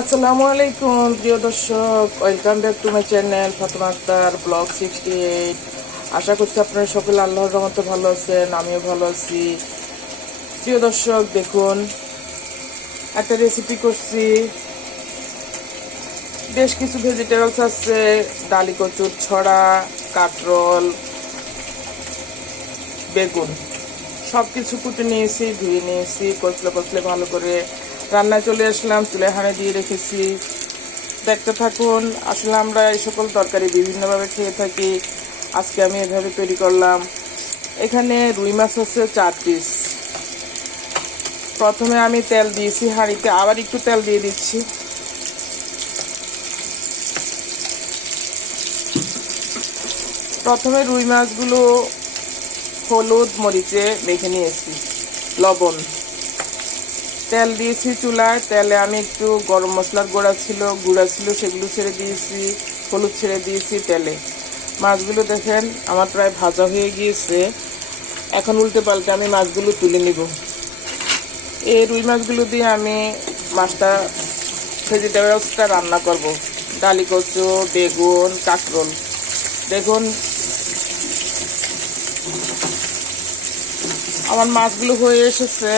আসসালামু আলাইকুম, প্রিয় দর্শক। Welcome back to my channel Fatema Akter blog sixty eight আশা করছি আপনারা সকলে আল্লাহর রহমতে ভালো আছেন, আমিও ভালো আছি। প্রিয় দর্শক, দেখুন, একটা রেসিপি করছি। বেশ কিছু ভেজিটেবলস আছে, ডালি কচুর ছড়া, কাটরল, বেগুন। সব কিছু কুটে নিয়েছি, ধুয়ে নিয়েছি, কচলে কচলে ভালো করে রান্নায় চলে আসলাম চুলে হানে দিয়ে রেখেছি। দেখতে থাকুন, আসলে আমরা এই সকল তরকারি বিভিন্নভাবে খেয়ে থাকি। আজকে আমি এভাবে তৈরি করলাম। এখানে রুই মাছ হচ্ছে চার পিস। প্রথমে আমি তেল দিয়েছি হাঁড়িতে, আবার একটু তেল দিয়ে দিচ্ছি। প্রথমে রুই মাছগুলো হলুদ মরিচে মেখে নিয়েছি, লবণ। তেল দিয়েছি চুলায়। তেলে আমি একটু গরম মশলার গুঁড়া ছিল গুঁড়া ছিল সেগুলো ছেড়ে দিয়েছি, হলুদ ছেড়ে দিয়েছি তেলে। মাছগুলো দেখেন, আমার প্রায় ভাজা হয়ে গিয়েছে। এখন উল্টে পাল্টে আমি মাছগুলো তুলে নিব। এই রুই মাছগুলো দিয়ে আমি মাছটা ভেজিটেবলসটা রান্না করব। ডালি কচু, বেগুন, কাঁকরোল। দেখুন, আমার মাছগুলো হয়ে এসেছে।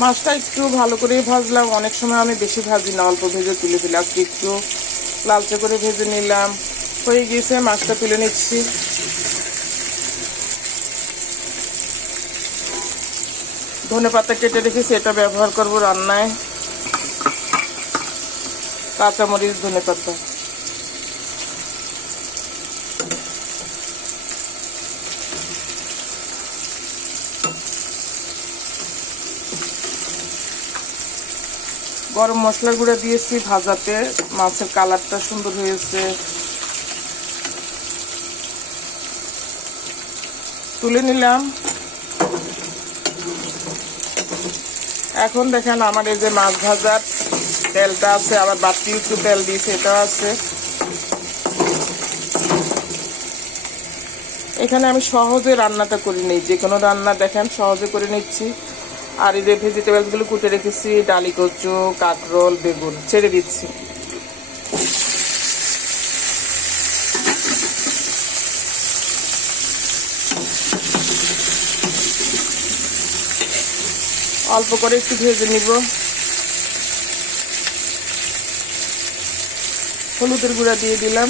মাছটা একটু ভালো করেই ভাজলাম। অনেক সময় আমি বেশি ভাজি না, অল্প ভেজে তুলে ফেলি। আজকে একটু লালচে করে ভেজে নিলাম। হয়ে গিয়েছে, মাছটা তুলে নিচ্ছি। ধনে পাতা কেটে রেখেছি, এটা ব্যবহার করব রান্নায়। কাঁচামরিচ, ধনে পাতা। গরম মশলা গুঁড়া দিয়েছি ভাজাতে। মাছের কালারটা সুন্দর হয়েছে। তুলে নিলাম। এখন দেখেন আমার এই যে মাছ ভাজার তেলটা আছে, আবার বাড়তি একটু তেল দিয়েছে এটা আছে। এখানে আমি সহজে রান্নাটা করে নিই যে কোনো রান্না দেখেন সহজে করে নিচ্ছি। আর এই যে ভেজিটেবলসগুলো কুটে রেখেছি, ডালি কচু, কাঁকরোল, বেগুন, ছেড়ে দিচ্ছি। অল্প করে একটু ভেজে নিব। হলুদের গুঁড়া দিয়ে দিলাম।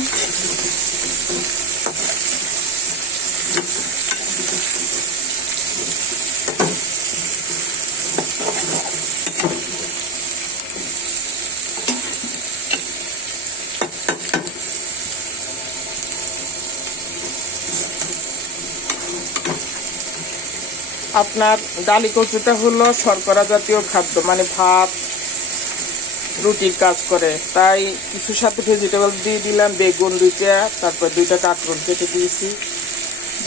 আপনার ডালি কচুটা হলো শর্করা জাতীয় খাদ্য মানে ভাত, রুটির কাজ করে। তাই কিছু সাথে ভেজিটেবল দিয়ে দিলাম, বেগুন দুইটা, তারপর দুইটা কাঁকরোল কেটে দিয়েছি।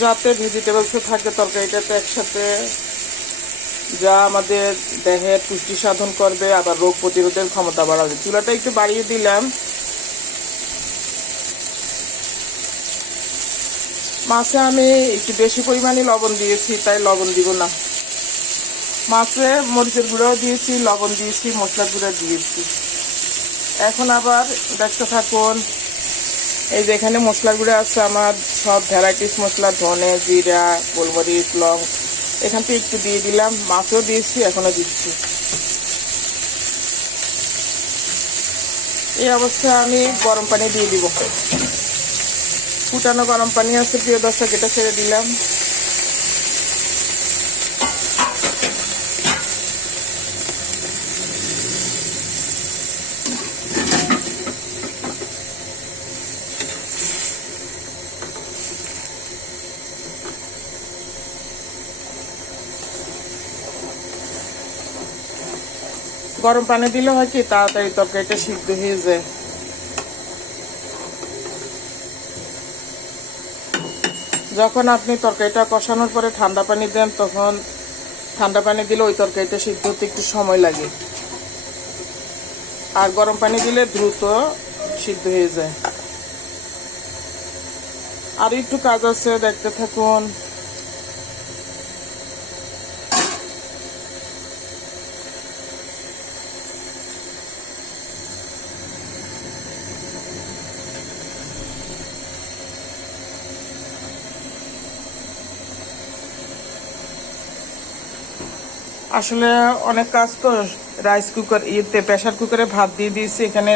যাতে ভেজিটেবলসে থাকে তরকারিটাতে একসাথে, যা আমাদের দেহের পুষ্টি সাধন করবে, আবার রোগ প্রতিরোধের ক্ষমতা বাড়াবে। চুলাটা একটু বাড়িয়ে দিলাম। মাছে আমি একটু বেশি পরিমাণে লবণ দিয়েছি, তাই লবণ দিব না। মাছে মরিচের গুঁড়াও দিয়েছি, লবণ দিয়েছি মশলা গুঁড়া দিয়েছি। এখন আবার দেখতে থাকুন, এই যে এখানে মশলা গুঁড়া আছে আমার, সব ভ্যারাইটিস মশলা, ধনে, জিরা, গোলমরিচ, লং, এখান থেকে একটু দিয়ে দিলাম, মাছও দিয়েছি, এখনও দিচ্ছি। এই অবস্থায় আমি গরম পানি দিয়ে দিব। ফুটানো গরম পানি আছে, প্রিয় দর্শক, এটা ছেড়ে দিলাম। গরম পানি দিলে হয় কি, তাড়াতাড়ি তরকারিটা সিদ্ধ হয়ে যায়। যখন আপনি তরকারিটা কষানোর পরে ঠান্ডা পানি দেন, তখন ঠান্ডা পানি দিলে ওই তরকারিটা সিদ্ধ হতে একটু সময় লাগে। আর গরম পানি দিলে দ্রুত সিদ্ধ হয়ে যায়। আর একটু কাজ আছে, দেখতে থাকুন। আসলে অনেক কাজ তো রাইস কুকার ইয়েতে প্রেশার কুকারে ভাত দিয়ে দিয়েছি, এখানে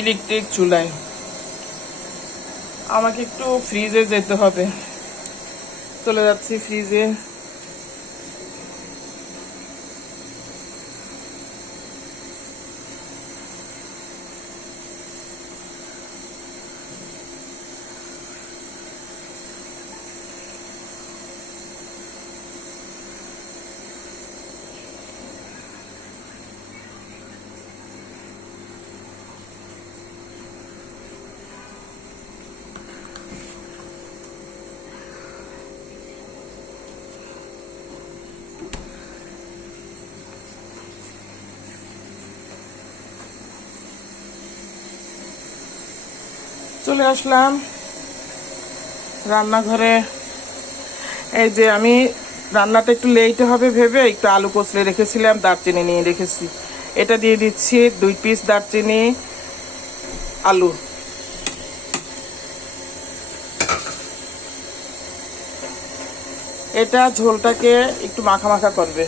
ইলেকট্রিক চুলায়। আমাকে একটু ফ্রিজে যেতে হবে। চলে যাচ্ছি ফ্রিজে চলে আসলাম। রান্নাঘরে। এই যে আমি রান্নাটা একটু লেটে হবে ভেবে একটু আলু কচলে রেখেছিলাম, দারচিনি নিয়ে রেখেছি। এটা দিয়ে দিচ্ছি দুই পিস দারচিনি, আলু। এটা ঝোলটাকে একটু মাখা মাখা করবে।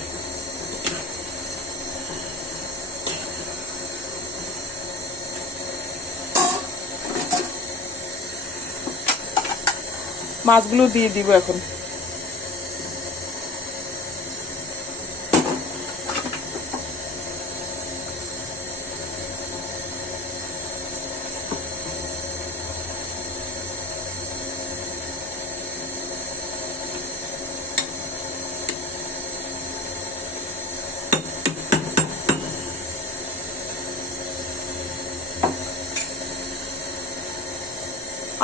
মাছগুলো দিয়ে দিব এখন।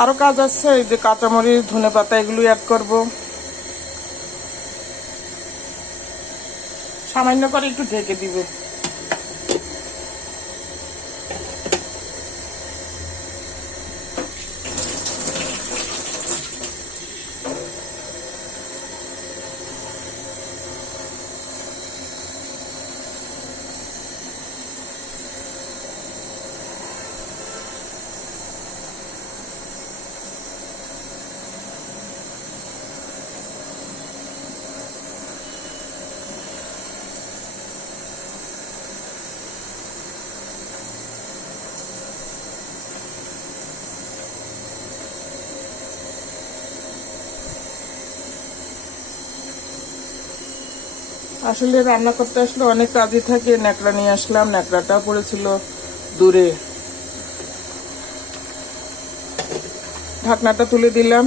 আরও কাজ আছে, এই যে কাঁচামরিচ ধনে পাতা এগুলো অ্যাড করব। সামান্য করে একটু ঢেকে দিব। আসলে রান্না করতে আসলে অনেক কাজই থাকে। ন্যাকড়া নিয়ে আসলাম, ন্যাকড়াটাও পড়েছিল দূরে। ঢাকনাটা তুলে দিলাম।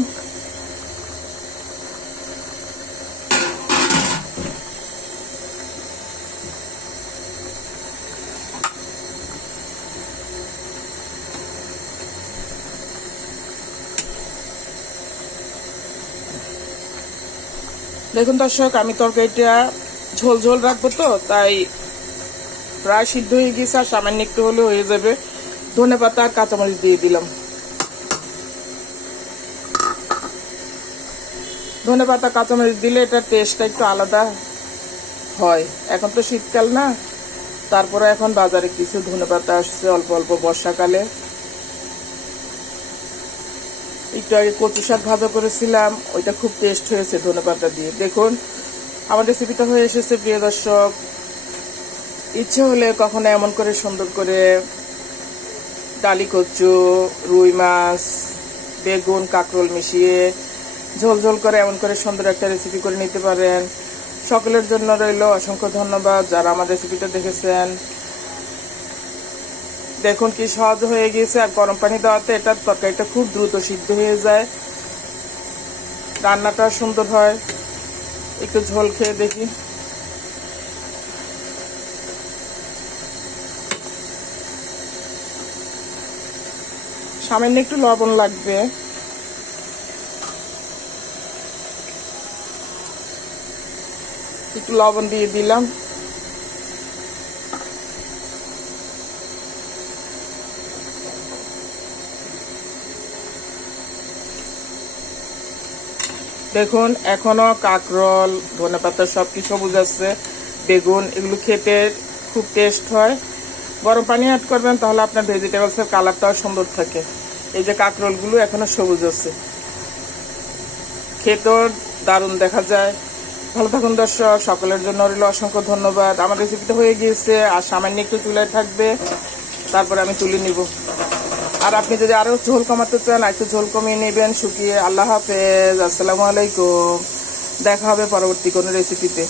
দেখুন দর্শক, আমি তরকারিটা ঝোল ঝোল রাখব তো, তাই প্রায় সিদ্ধ হয়ে গেছে আর সামান্য একটু হলে হয়ে যাবে। ধনে পাতা আর কাঁচামরিচ দিয়ে দিলাম। ধনে পাতা, কাঁচামরিচ দিলে এটা টেস্টটা একটু আলাদা হয়। এখন তো শীতকাল না, তারপরে এখন বাজারে কিছু ধনে পাতা আসছে অল্প অল্প বর্ষাকালে। একটু আগে কচু শাক ভাজা করেছিলাম, ওইটা খুব টেস্ট হয়েছে ধনে পাতা দিয়ে। দেখুন আমার রেসিপিটা হয়ে এসেছে, প্রিয় দর্শক। ইচ্ছে হলে কখনো এমন করে সুন্দর করে ডালি, কচু, রুই মাছ, বেগুন, কাঁকরোল মিশিয়ে ঝোল ঝোল করে এমন করে সুন্দর একটা রেসিপি করে নিতে পারেন। সকলের জন্য রইল অসংখ্য ধন্যবাদ যারা আমার রেসিপিটা দেখেছেন। দেখুন কি সহজ হয়ে গিয়েছে, আর গরম পানি দেওয়াতে এটা তরকারিটা খুব দ্রুত সিদ্ধ হয়ে যায়। রান্নাটা সুন্দর হয়। একটু ঝোল খেয়ে দেখি। সামান্য একটু লবণ লাগবে। একটু লবণ দিয়ে দিলাম। দেখুন, এখনও কাকরল ধনে পাতা সব কিছু আছে বেগুন, এগুলো খেতে খুব টেস্ট হয়। গরম পানি অ্যাড করবেন, তাহলে আপনার ভেজিটেবলসের কালারটাও সুন্দর থাকে। এই যে কাকরলগুলো এখনও সবুজ আছে। খেতেও দারুণ দেখা যায়। ভালো থাকুন দর্শক, সকলের জন্য রইল অসংখ্য ধন্যবাদ। আমার রেসিপিটা হয়ে গিয়েছে, আর সামান্য একটু চুলায় থাকবে। তারপরে আমি তুলে নিব। আর আপনি যদি আরও ঝোল কমাতে চান, একটু ঝোল কমিয়ে নেবেন। শুকিয়ে আল্লাহ হাফেজ। আসসালামু আলাইকুম। দেখা হবে পরবর্তী কোনো রেসিপিতে